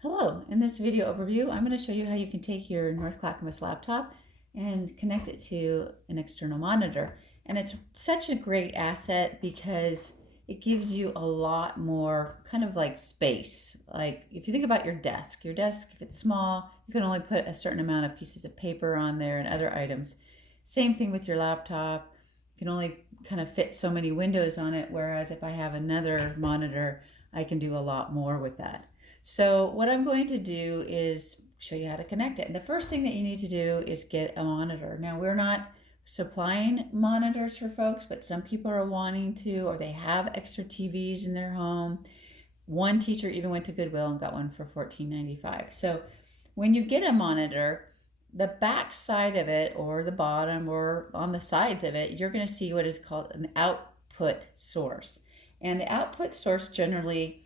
Hello, in this video overview, I'm going to show you how you can take your North Clackamas laptop and connect it to an external monitor. And it's such a great asset because it gives you a lot more kind of like space. Like if you think about your desk, if it's small, you can only put a certain amount of pieces of paper on there and other items. Same thing with your laptop. You can only kind of fit so many windows on it, whereas if I have another monitor, I can do a lot more with that. So what I'm going to do is show you how to connect it. And the first thing that you need to do is get a monitor. Now we're not supplying monitors for folks, but some people are wanting to, or they have extra TVs in their home. One teacher even went to Goodwill and got one for $14.95. So when you get a monitor, the back side of it or the bottom or on the sides of it, you're going to see what is called an output source. And the output source generally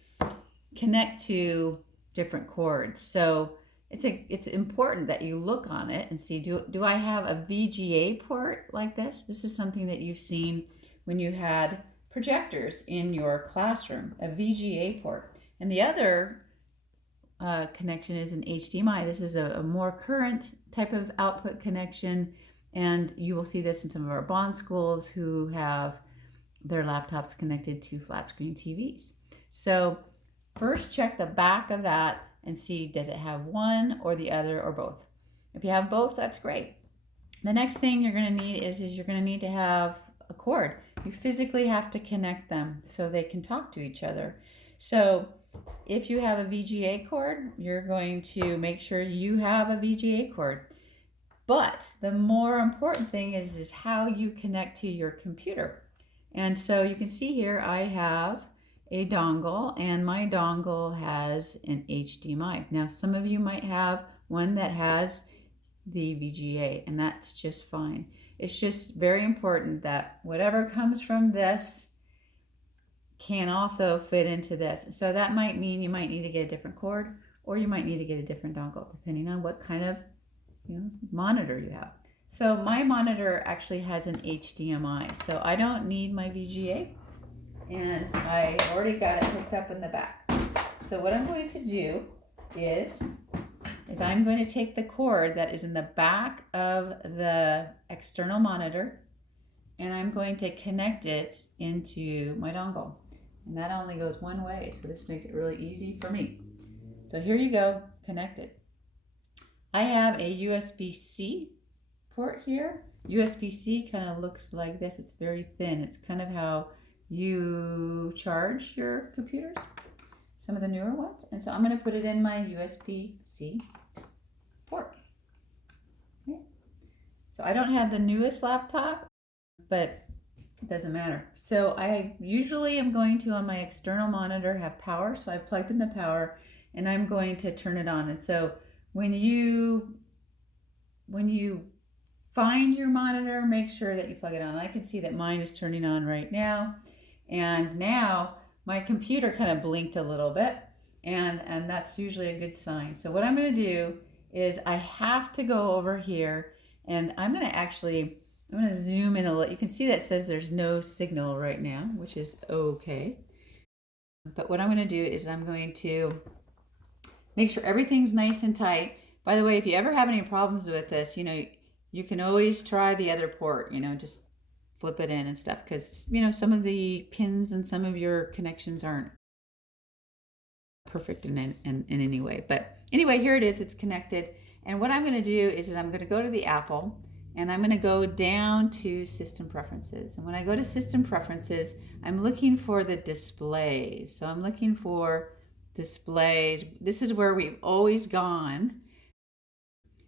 connect to different cords. So it's important that you look on it and see, do I have a VGA port like this? This is something that you've seen when you had projectors in your classroom, a VGA port. And the other connection is an HDMI. This is a more current type of output connection, and you will see this in some of our bond schools who have their laptops connected to flat screen TVs. So first check the back of that and see, does it have one or the other or both? If you have both, that's great. The next thing you're going to need is you're going to need to have a cord. You physically have to connect them so they can talk to each other. So if you have a VGA cord, you're going to make sure you have a VGA cord. But the more important thing is how you connect to your computer. And so you can see here I have a dongle, and my dongle has an HDMI. Now some of you might have one that has the VGA, and that's just fine. It's just very important that whatever comes from this can also fit into this. So that might mean you might need to get a different cord, or you might need to get a different dongle depending on what kind of monitor you have. So my monitor actually has an HDMI, so I don't need my VGA, and I already got it hooked up in the back. So what I'm going to do is I'm going to take the cord that is in the back of the external monitor, and I'm going to connect it into my dongle. And that only goes one way, so this makes it really easy for me. So here you go, connected. I have a USB-C port here. USB-C kind of looks like this. It's very thin. It's kind of how you charge your computers, some of the newer ones. And so I'm going to put it in my USB-C port. Okay. So I don't have the newest laptop, but it doesn't matter. So I usually am going to, on my external monitor, have power. So I plugged in the power and I'm going to turn it on. And so when you find your monitor, make sure that you plug it on. I can see that mine is turning on right now. And now my computer kind of blinked a little bit, and that's usually a good sign. So what I'm going to do is I have to go over here, and I'm going to zoom in a little. You can see that it says there's no signal right now, which is okay. But what I'm going to do is I'm going to make sure everything's nice and tight. By the way, if you ever have any problems with this, you can always try the other port, just flip it in and stuff, because some of the pins and some of your connections aren't perfect in any way. But anyway, here it is, it's connected. And what I'm going to do is I'm going to go to the Apple, and I'm going to go down to System Preferences. And when I go to System Preferences, I'm looking for the displays. So I'm looking for displays. This is where we've always gone.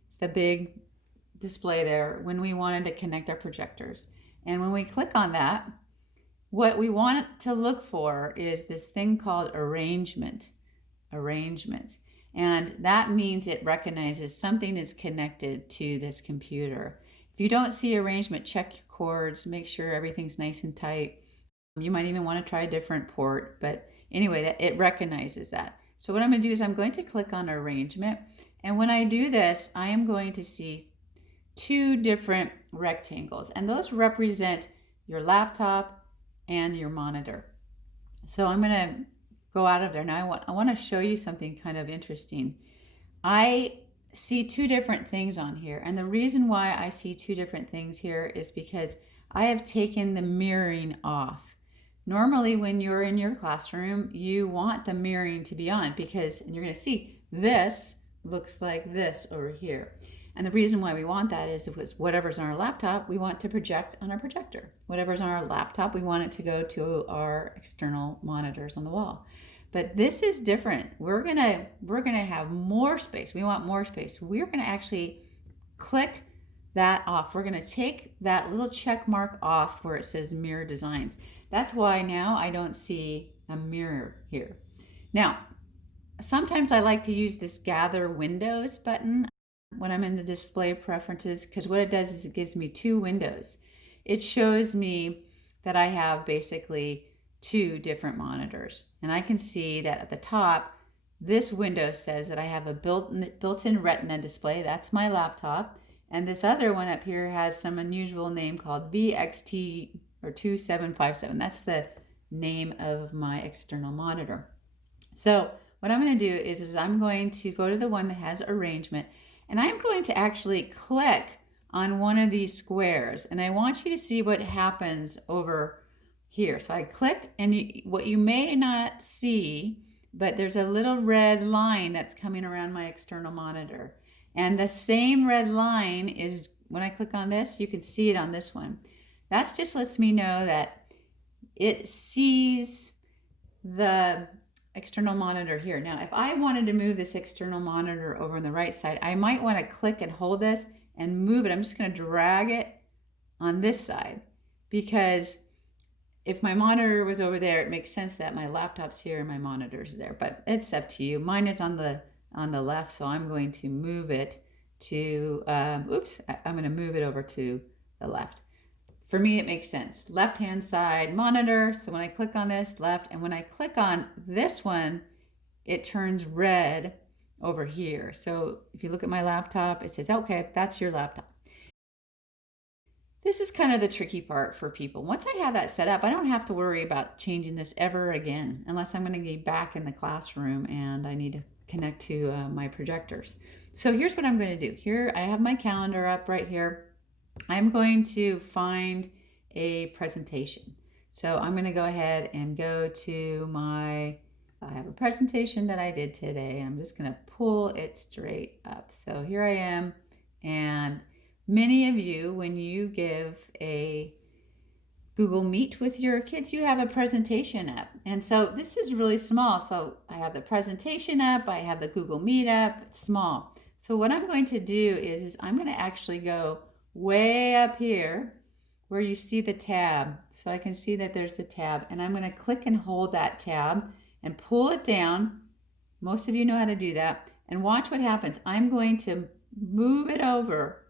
It's the big display there when we wanted to connect our projectors. And when we click on that, what we want to look for is this thing called arrangement. And that means it recognizes something is connected to this computer. If you don't see arrangement, check your cords, make sure everything's nice and tight. You might even want to try a different port, but anyway, it recognizes that. So what I'm going to do is I'm going to click on arrangement. And when I do this, I am going to see two different rectangles, and those represent your laptop and your monitor. So I'm going to go out of there. Now I want to show you something kind of interesting. I see two different things on here, and the reason why I see two different things here is because I have taken the mirroring off. Normally when you're in your classroom, you want the mirroring to be on because, and you're going to see this looks like this over here. And the reason why we want that is if whatever's on our laptop, we want to project on our projector. Whatever's on our laptop, we want it to go to our external monitors on the wall. But this is different. We're gonna have more space. We want more space. We're gonna actually click that off. We're gonna take that little check mark off where it says mirror designs. That's why now I don't see a mirror here. Now, sometimes I like to use this gather windows button when I'm in the display preferences, because what it does is it gives me two windows. It shows me that I have basically two different monitors, and I can see that at the top this window says that I have a built-in Retina display. That's my laptop. And this other one up here has some unusual name called VXT or 2757. That's the name of my external monitor. So what I'm going to do is I'm going to go to the one that has arrangement, and I'm going to actually click on one of these squares, and I want you to see what happens over here. So I click, and what you may not see, but there's a little red line that's coming around my external monitor. And the same red line is, when I click on this, you can see it on this one. That just lets me know that it sees the external monitor here. Now, if I wanted to move this external monitor over on the right side, I might want to click and hold this and move it. I'm just going to drag it on this side, because if my monitor was over there, it makes sense that my laptop's here and my monitor's there, but it's up to you. Mine is on the left, so I'm going to move it to, I'm going to move it over to the left. For me, it makes sense. Left-hand side monitor. So when I click on this, left, and when I click on this one, it turns red over here. So if you look at my laptop, it says, okay, that's your laptop. This is kind of the tricky part for people. Once I have that set up, I don't have to worry about changing this ever again, unless I'm going to be back in the classroom and I need to connect to my projectors. So here's what I'm going to do. Here I have my calendar up right here. I'm going to find a presentation. So I'm going to go ahead and go to I have a presentation that I did today. I'm just going to pull it straight up. So here I am, and many of you, when you give a Google Meet with your kids, you have a presentation up. And so this is really small. So I have the presentation up, I have the Google Meet up, it's small. So what I'm going to do is I'm going to actually go way up here where you see the tab. So I can see that there's the tab, and I'm going to click and hold that tab and pull it down. Most of you know how to do that. And watch what happens. I'm going to move it over,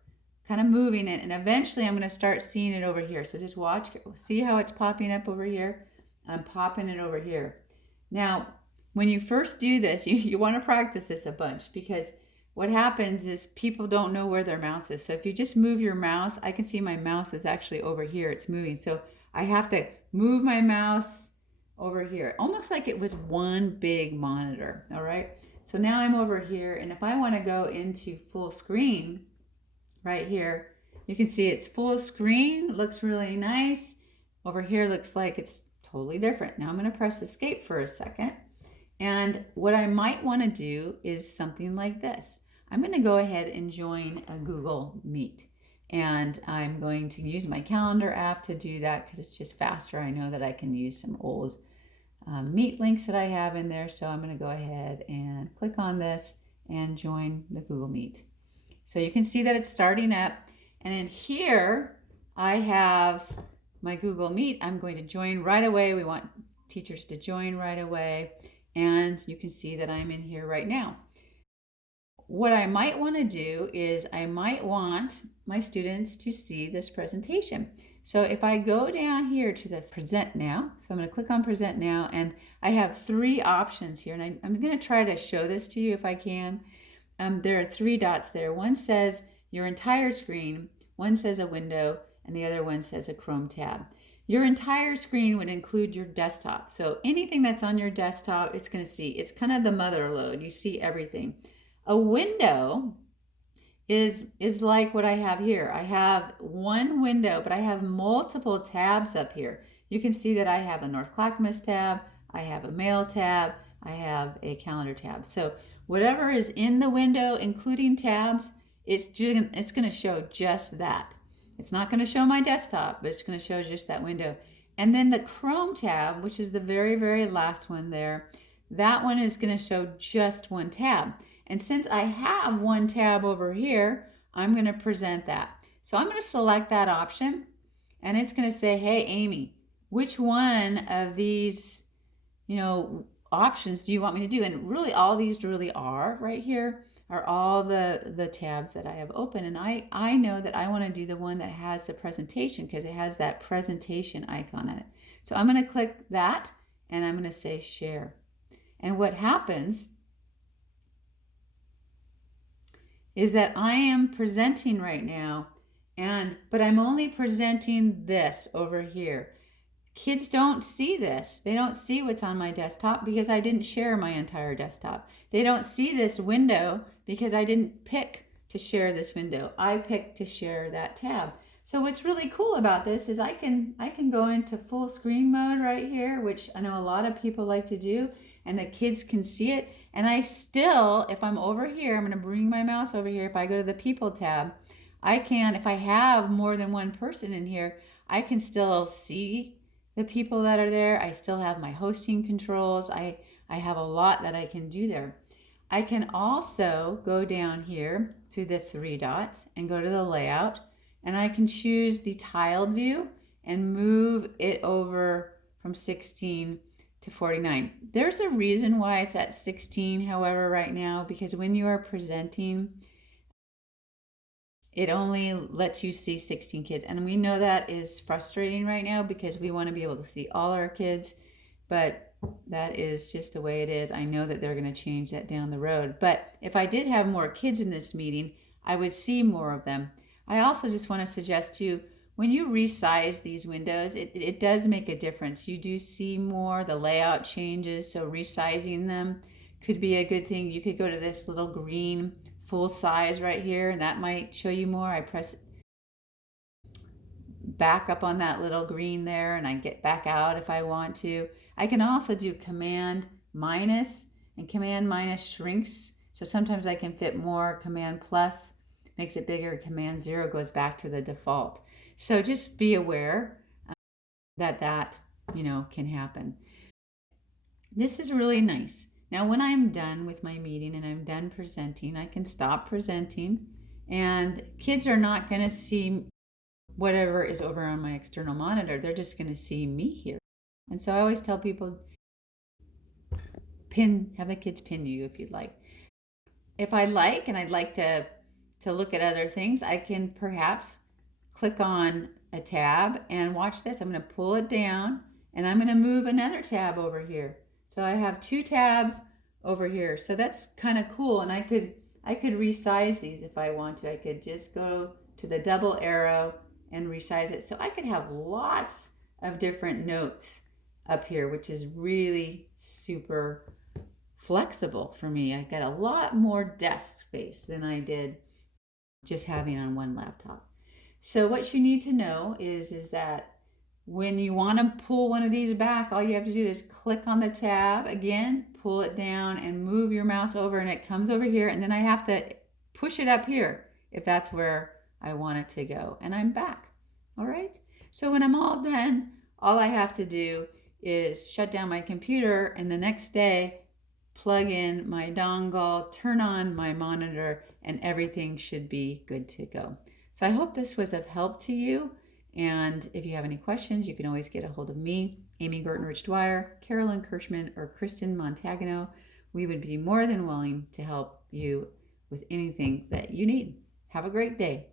kind of moving it, and eventually I'm going to start seeing it over here. So just watch, see how it's popping up over here? I'm popping it over here. Now, when you first do this, you want to practice this a bunch, because what happens is people don't know where their mouse is. So if you just move your mouse, I can see my mouse is actually over here. It's moving. So I have to move my mouse over here, almost like it was one big monitor. All right. So now I'm over here, and if I want to go into full screen right here, you can see it's full screen. Looks really nice. Over here looks like it's totally different. Now I'm going to press escape for a second. And what I might want to do is something like this. I'm going to go ahead and join a Google Meet. And I'm going to use my calendar app to do that because it's just faster. I know that I can use some old Meet links that I have in there. So I'm going to go ahead and click on this and join the Google Meet. So you can see that it's starting up. And in here, I have my Google Meet. I'm going to join right away. We want teachers to join right away. And you can see that I'm in here right now. What I might want to do is I might want my students to see this presentation. So if I go down here to the present now, so I'm going to click on present now, and I have three options here, and I'm going to try to show this to you if I can. There are three dots there. One says your entire screen, one says a window, and the other one says a Chrome tab. Your entire screen would include your desktop. So anything that's on your desktop, it's going to see. It's kind of the mother load. You see everything. A window is like what I have here. I have one window, but I have multiple tabs up here. You can see that I have a North Clackamas tab, I have a mail tab, I have a calendar tab. So whatever is in the window, including tabs, it's going to show just that. It's not going to show my desktop, but it's going to show just that window. And then the Chrome tab, which is the very, very last one there, that one is going to show just one tab. And since I have one tab over here, I'm going to present that. So I'm going to select that option, and it's going to say, hey, Amy, which one of these, options do you want me to do? And really all these really are right here are all the tabs that I have open. And I know that I want to do the one that has the presentation because it has that presentation icon on it. So I'm going to click that, and I'm going to say share. And what happens is that I am presenting right now, but I'm only presenting this over here. Kids don't see this. They don't see what's on my desktop because I didn't share my entire desktop. They don't see this window because I didn't pick to share this window. I picked to share that tab. So what's really cool about this is I can go into full screen mode right here, which I know a lot of people like to do, and the kids can see it. And I still, if I'm over here, I'm going to bring my mouse over here. If I go to the people tab, I can, if I have more than one person in here, I can still see the people that are there. I still have my hosting controls. I have a lot that I can do there. I can also go down here to the three dots and go to the layout, and I can choose the tiled view and move it over from 16 to 49. There's a reason why it's at 16, however, right now, because when you are presenting, it only lets you see 16 kids. And we know that is frustrating right now because we want to be able to see all our kids, but that is just the way it is. I know that they're going to change that down the road. But if I did have more kids in this meeting, I would see more of them. I also just want to suggest too, when you resize these windows, it does make a difference. You do see more, the layout changes, so resizing them could be a good thing. You could go to this little green full size right here, and that might show you more. I press back up on that little green there, and I get back out if I want to. I can also do Command minus, and Command minus shrinks. So sometimes I can fit more. Command plus makes it bigger. Command 0 goes back to the default. So just be aware that can happen. This is really nice. Now, when I'm done with my meeting and I'm done presenting, I can stop presenting, and kids are not going to see whatever is over on my external monitor. They're just going to see me here. And so I always tell people, have the kids pin you if you'd like. If I'd like, and I'd like to look at other things, I can perhaps click on a tab and watch this. I'm going to pull it down, and I'm going to move another tab over here. So I have two tabs over here. So that's kind of cool. And I could resize these if I want to. I could just go to the double arrow and resize it. So I could have lots of different notes up here, which is really super flexible for me. I got a lot more desk space than I did just having on one laptop. So what you need to know is that when you want to pull one of these back, all you have to do is click on the tab again, pull it down, and move your mouse over, and it comes over here, and then I have to push it up here if that's where I want it to go, and I'm back. All right? So when I'm all done, all I have to do is shut down my computer, and the next day plug in my dongle, turn on my monitor, and everything should be good to go. So I hope this was of help to you. And if you have any questions, you can always get a hold of me, Amy Gertenrich-Dwyer, Carolyn Kirschman, or Kristen Montagano. We would be more than willing to help you with anything that you need. Have a great day.